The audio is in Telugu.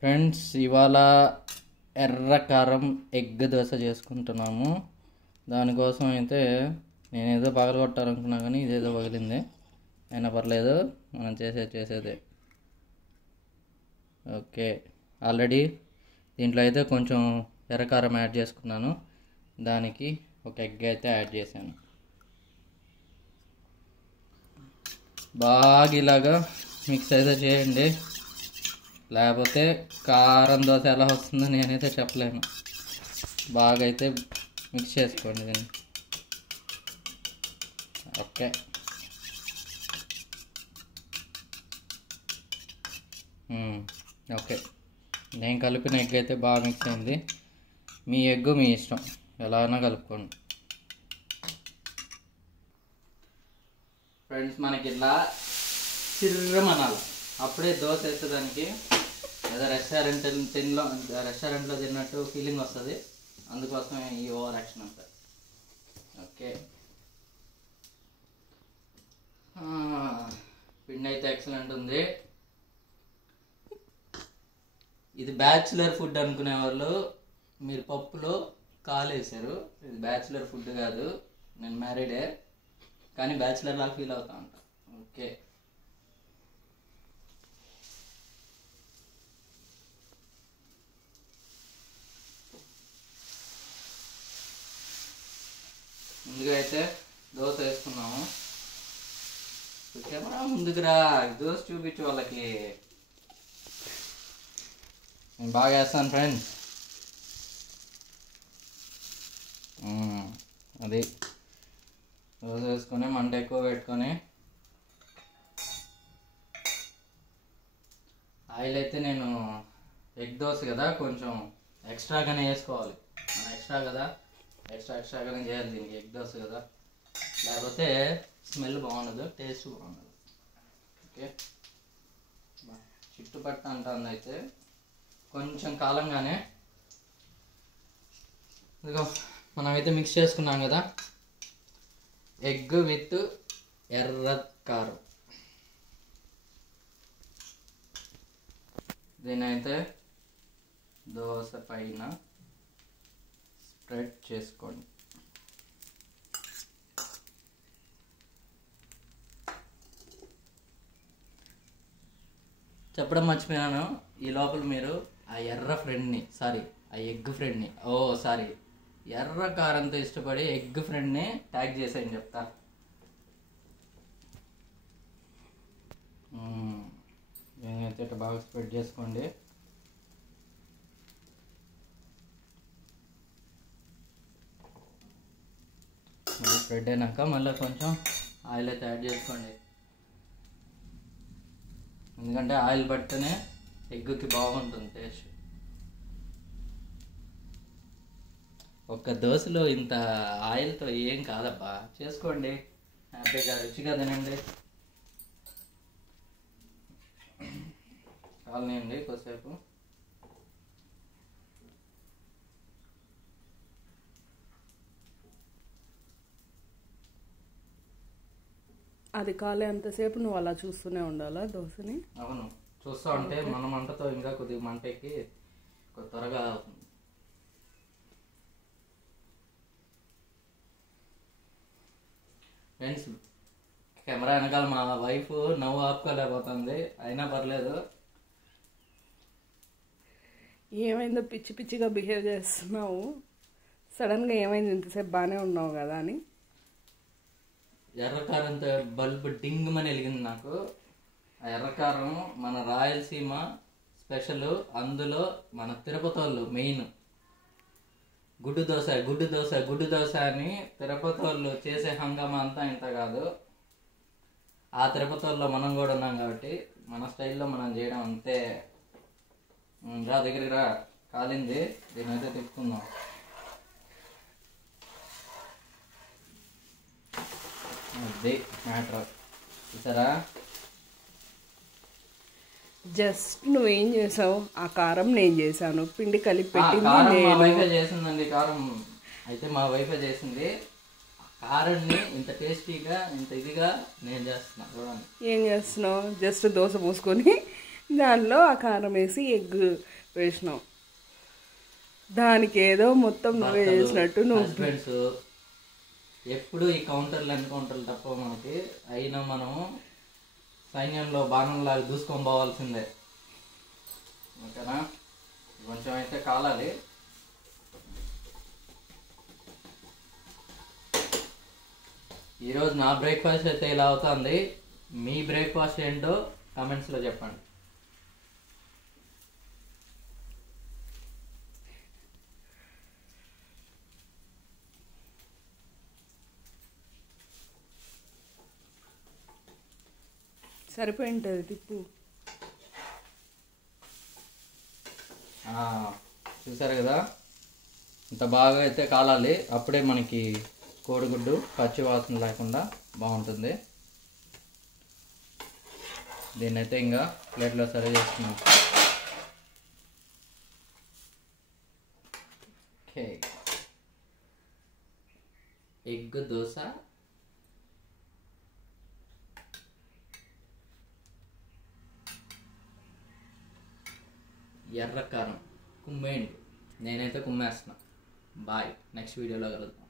ఫ్రెండ్స్, ఇవాళ ఎర్ర కారం ఎగ్ దోశ చేసుకుంటున్నాము. దానికోసం అయితే నేనేదో పగలగొట్టాలనుకున్నా కానీ ఇదేదో పగిలింది. అయినా పర్లేదు, మనం చేసేదే. ఓకే, ఆల్రెడీ దీంట్లో అయితే కొంచెం ఎర్రకారం యాడ్ చేసుకున్నాను. దానికి ఒక ఎగ్ అయితే యాడ్ చేశాను. బాగా ఇలాగా మిక్స్ అయితే చేయండి, లేకపోతే కారం దోశ ఎలా వస్తుందో నేనైతే చెప్పలేను. బాగా అయితే మిక్స్ చేసుకోండి దీన్ని. ఓకే, ఓకే, నేను కలిపిన ఎగ్ అయితే బాగా మిక్స్ అయింది. మీ ఎగ్ మీ ఇష్టం, ఎలా అయినా కలుపుకోండి. ఫ్రెండ్స్, మనకి ఇలా చిర్రమనాలి, అప్పుడే దోశ వేసేదానికి ఏదో రెస్టారెంట్లో తిన్నట్టు ఫీలింగ్ వస్తుంది. అందుకోసమే ఈ ఓవర్ యాక్షన్ అంతా. ఓకే, పిండి అయితే ఎక్సలెంట్ ఉంది. ఇది బ్యాచులర్ ఫుడ్ అనుకునే వాళ్ళు మీరు పప్పులో కాలేసారు. ఇది బ్యాచులర్ ఫుడ్ కాదు, నేను మ్యారీడే కానీ బ్యాచులర్ లాగా ఫీల్ అవుతా ఉంటా. ఓకే, ముందుగా అయితే దోశ వేసుకున్నాము. కెమెరా ముందుకురా, దోశ చూపించు వాళ్ళకి. నేను బాగా వేస్తాను ఫ్రెండ్స్. అది దోశ వేసుకొని మంట ఎక్కువ పెట్టుకొని, ఆయిల్ అయితే నేను ఎగ్ దోశ కదా కొంచెం ఎక్స్ట్రాగానే వేసుకోవాలి. ఎక్స్ట్రాగానే చేయాలి దీనికి. ఎగ్ దోశ కదా, లేకపోతే స్మెల్ బాగుండదు, టేస్ట్ బాగుండదు. ఓకే, చుట్టుపట్టు అంటుంది అయితే కొంచెం కాలంగానే. ఇదిగో మనమైతే మిక్స్ చేసుకున్నాం కదా ఎగ్ విత్ ఎర్ర కారం. దీనైతే దోశ పైన స్ప్రెడ్ చేసుకోండి. చెప్పడం మర్చిపోయాను, ఈ లోపల మీరు ఆ ఎర్ర ఫ్రెండ్ని, ఆ ఎగ్ ఫ్రెండ్ని, ఎర్ర కారంతో ఇష్టపడి ఎగ్ ఫ్రెండ్ని ట్యాగ్ చేసేయని చెప్తా. నేనైతే ఇట్లా బాగా స్ప్రెడ్ చేసుకోండి. స్ప్రెడ్ అయినాక మళ్ళీ కొంచెం ఆయిల్ అయితే యాడ్ చేసుకోండి. ఎందుకంటే ఆయిల్ పడితేనే ఎగ్గుకి బాగుంటుంది టేస్ట్. ఒక్క దోశలో ఇంత ఆయిల్తో ఏం కాదబ్బా, చేసుకోండి హ్యాపీగా, రుచిగా తినండి. కాలనీయండి కొద్దిసేపు. అది కాలే అంతసేపు నువ్వు అలా చూస్తూనే ఉండాలా దోశని? అవును, చూస్తూ ఉంటే మన మంటతో ఇంకా కొద్దిగా మంటకి త్వరగా అవుతుంది. ఫ్రెండ్స్, కెమెరా వెనకాల మా వైఫ్ నవ్వు ఆపుకోలేకపోతుంది, అయినా పర్లేదు. ఏమైందో పిచ్చి పిచ్చిగా బిహేవ్ చేస్తున్నావు? సడన్గా ఏమైంది? ఇంతసేపు బాగానే ఉన్నావు కదా అని. ఎర్రకారంతో బల్బ్ డింగ్ అని వెలిగింది నాకు. ఆ ఎర్రకారం మన రాయలసీమ స్పెషల్. అందులో మన తిరుపతి వాళ్ళు మెయిన్ గుడ్డు దోశ అని తిరుపతి వాళ్ళు చేసే హంగామా అంతా ఇంత కాదు. ఆ తిరుపతి వాళ్ళలో మనం కూడా ఉన్నాం కాబట్టి మన స్టైల్లో మనం చేయడం అంతే. రా దగ్గరికి రా, కాలింది, దీని అయితే తిప్పుకుందాం. అది మ్యాటర్, చూసారా? జస్ట్ నువ్వేం చేసావు? ఆ కారం నేను చేశాను, పిండి కలిపి పెట్టింది మా వైఫే చేసిందండి. కారం అయితే మా వైఫే చేసింది. కారాన్ని ఇంత టేస్టీగా ఇంత ఇదిగా నేను చేస్తున్నా, చూడండి. ఏం చేస్తున్నావు? జస్ట్ దోశ పోసుకొని దానిలో ఆ కారం వేసి ఎగ్ వేసినాం. దానికి ఏదో మొత్తం నువ్వే చేసినట్టు నువ్వు హస్బెండ్స్ ఎప్పుడు ఈ ఎన్కౌంటర్లు తప్ప మనకి. అయినా మనం సైన్యంలో బాణంలాగా దూసుకొని పోవాల్సిందే. ఓకేనా? కొంచెం అయితే కాలాలి. ఈరోజు నా బ్రేక్ఫాస్ట్ అయితే ఇలా అవుతుంది. మీ బ్రేక్ఫాస్ట్ ఏంటో కామెంట్స్లో చెప్పండి. సరిపోయింటుంది తిప్పు. చూసారు కదా, ఇంత బాగా అయితే కాలాలి. అప్పుడే మనకి కోడిగుడ్డు పచ్చి వాసన లేకుండా బాగుంటుంది. దీన్నైతే ఇంకా ప్లేట్లో సర్వ్ చేసుకున్నాం. ఓకే, ఎగ్ దోశ, ఎర్ర కారం కుమ్మేయండి. నేనైతే కుమ్మేస్తున్నా. బాయ్, నెక్స్ట్ వీడియోలో కలుద్దాం.